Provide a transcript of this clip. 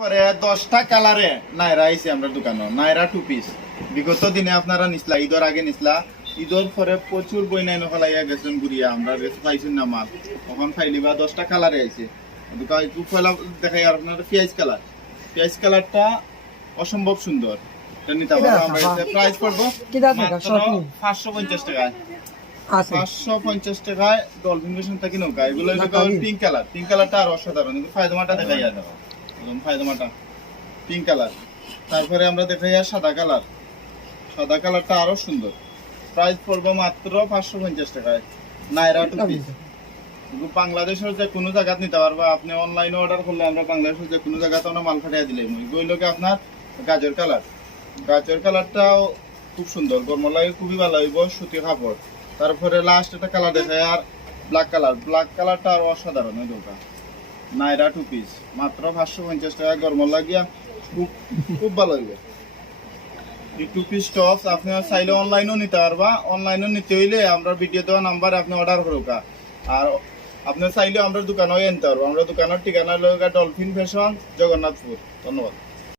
পরে দশটা কালারে নাইরা আইছে আমরা দোকানে নাইরা টু পিস বিগত দিনে আপনারা নিসলা ঈদের আগে নিসলা ঈদের পরে প্রচুর বই নাই নকলাইয়া গেছেন গুড়িয়া আমরা পাইছেন না মাল তখন ফাইলি বা দশটা কালারে আইছে। দোকান একটু পয়লা দেখাই আর আপনার পেঁয়াজ কালার। পেঁয়াজ কালারটা অসম্ভব সুন্দর। এটা নিতে কিটা পারব আমরা। প্রাইস পড়ব? পাঁচশো পঞ্চাশ টাকায়। পাঁচশো পঞ্চাশ টাকায় ডলফিন মেশিন থাকি নৌকা এগুলো পিঙ্ক কালার পিঙ্ক কালারটা আর অসাধারণ। কিন্তু ফায়দামাটা দেখা যায় ফায়দামাটা পিঙ্ক কালার তারপরে আমরা দেখাই আর সাদা কালার সাদা কালারটা আরও সুন্দর। প্রাইস পড়ব মাত্র পাঁচশো পঞ্চাশ টাকায়। নাইরা টু পিস বাংলাদেশের যে কোনো জায়গাত নিতে পারবা। আপনি অনলাইনে অর্ডার করলে আমরা বাংলাদেশের যে কোনো জায়গাতে আমরা মাল ফাটিয়ে দিলে গইলকে আপনার গাজর কালার গাজর কালারটাও খুব সুন্দর। গরম লাগে খুবই ভালো হইব, সুতি কাপড়। তারপরে লাস্ট একটা কালার দেখায় আর ব্ল্যাক কালার ব্ল্যাক কালারটা আরও অসাধারণ ওই দোকান নাইরা টু পিস মাত্র পাঁচশো পঞ্চাশ টাকা গরম লাগিয়া খুব খুব ভালো লাগবে এই টু পিস টপস আপনি চাইলে অনলাইনও নিতে পারবা। অনলাইনও নিতে হইলে আমরা ভিডিও দেওয়া নাম্বার আপনি অর্ডার করুকা। আর আপনি চাইলেও আমরা দোকানেও আনতে পারব। আমরা দোকানের ঠিকানা লোক ডলফিন ফ্যাশন জগন্নাথপুর। ধন্যবাদ।